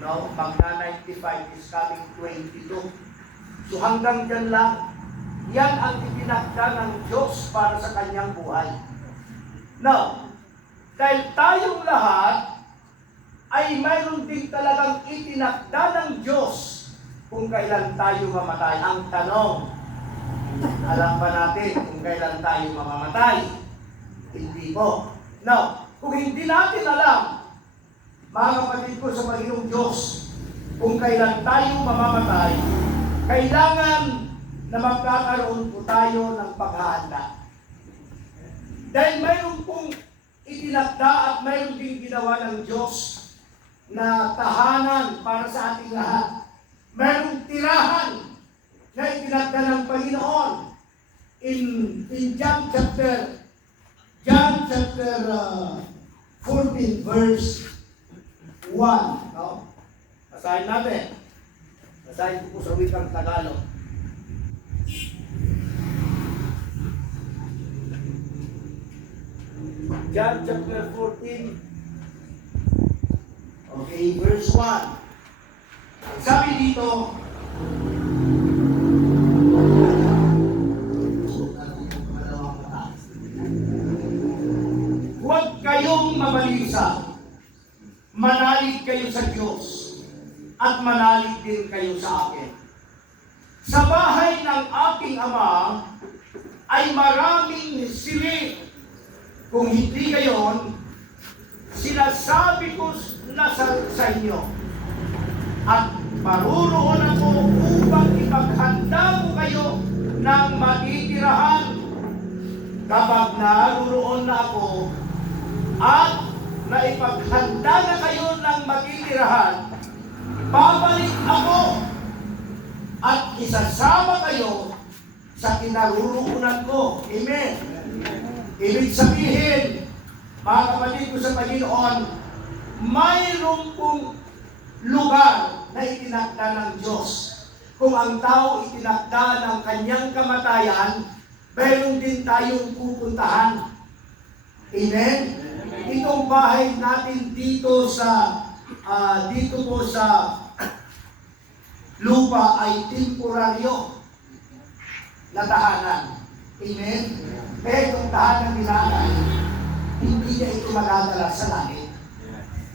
No? Magna-95 is coming 22. So hanggang dyan lang. Yan ang itinakda ng Diyos para sa kanyang buhay. Now, dahil tayong lahat ay mayroon din talagang itinakda ng Diyos kung kailan tayo mamatay. Ang tanong, alam ba natin kung kailan tayo mamamatay? Hindi po. Now, kung hindi natin alam, mga kapatid ko sa Panginoong Diyos, kung kailan tayo mamamatay, kailangan na magkakaroon po tayo ng paghahanda. Dahil mayroon pong itinakda at mayroon din ginawa ng Diyos na tahanan para sa ating lahat. Mayroong tirahan na itinakda ng Panginoon in John chapter 14 verse 1. No? Basahin natin. Basahin ko po sa wikang Tagalog. John chapter 14. Okay, verse 1. Sabi dito, huwag kayong mabalisa. Manalig kayo sa Diyos at manalig din kayo sa akin. Sa bahay ng aking Ama ay maraming silid. Kung hindi gayon, sinasabi ko na sa inyo, at paruroon ako upang ipaghanda ko kayo ng matitirahan. Kapag naruroon na ako at naipaghanda na kayo ng matitirahan, babalik ako at isasama kayo sa kinaruroonan ko. Amen. Ibig sabihin, mga kapatid ko sa Panginoon, mayroon pong lugar na itinakda ng Diyos. Kung ang tao itinakda ng kanyang kamatayan, mayroon din tayong pupuntahan. Amen? Itong bahay natin dito po sa lupa ay temporaryo na tahanan. Amen? Pero itong tahanan nila, hindi niya ito madadala sa langit.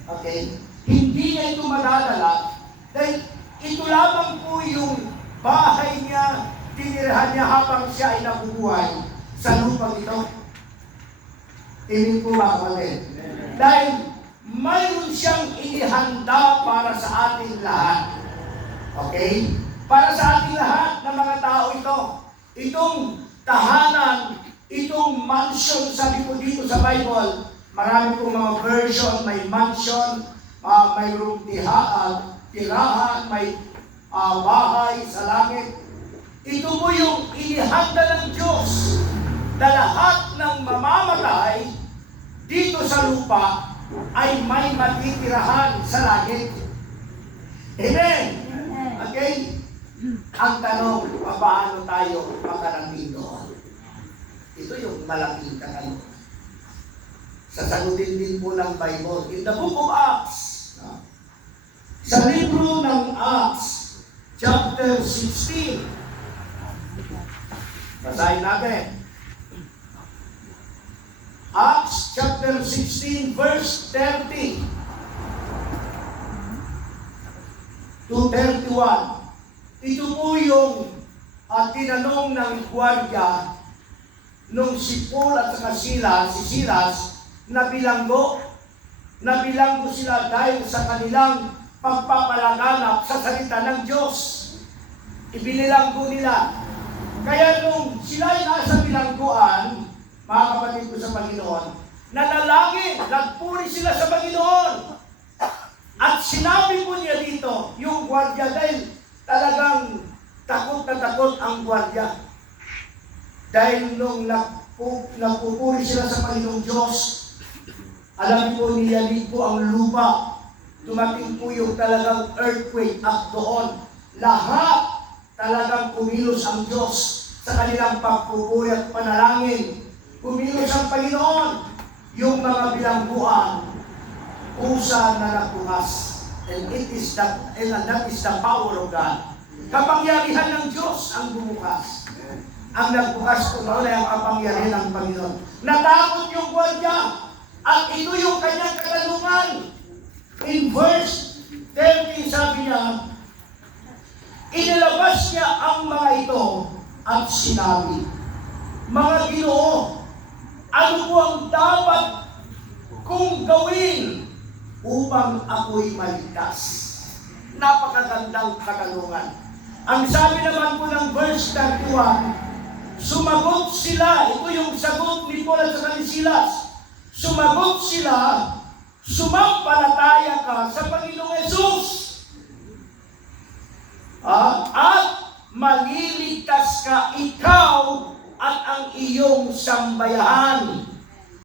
Okay? Hindi niya ito madadala dahil ito lamang po yung bahay niya, tinirahan niya habang siya ay nabubuhay sa lupang ito. Amen po mga kapatid. Dahil mayroon siyang inihanda para sa ating lahat. Okay? Para sa ating lahat ng mga tao ito. Itong tahanan, itong mansion, sabi ko dito sa Bible, marami pong mga version, may mansion, mayroong tirahan, may bahay sa langit. Ito po yung inihanda ng Diyos na lahat ng mamamatay dito sa lupa ay may matitirahan sa langit. Amen? Okay? Ang tanong, paano tayo makarating doon? Ito yung malaking katanungan. Sasagutin din po ng Bible. In the book of Acts, sa libro ng Acts, chapter 16, basahin natin. Acts chapter 16, verse 30 to 31. Ito po yung tinanong ng gwardiya nung si Paul at saka si Silas, nabilanggo sila dahil sa kanilang pagpapalaganap sa salita ng Diyos. Ibinilanggo nila. Kaya nung sila ay nasa bilangguan, mga kapatid ko sa Panginoon, nanalangin, nagpuri sila sa Panginoon. At sinabi po niya dito, yung gwardiya, dahil talagang takot na takot ang gwardiya. Dahil nung nagpupuri sila sa Panginoong Diyos, alam po niyalik po ang lupa. Dumating po yung talagang earthquake at doon. Lahat talagang kumilos ang Diyos sa kanilang pagpupuri at panalangin. Kumilos ang Panginoon. Yung mga bilangguan, usa na nagbukas. And that is the power of God. Kapangyarihan ng Diyos ang bumukas. Ang nagbukas ko noon ay ang kapangyarihan ng Panginoon. Natakot yung gwardiya at ito yung kanyang katanungan. In verse 30, sabi niya, inilabas niya ang mga ito at sinabi, mga Ginoo, ano po ang dapat kong gawin upang ako'y maligtas? Napakagandang katanungan. Ang sabi naman po ng verse 31, sumagot sila, ito yung sagot ni Paul at saka ni Silas, sumagot sila, sumampalataya ka sa Panginoong Hesus, at maliligtas ka ikaw at ang iyong sambayahan.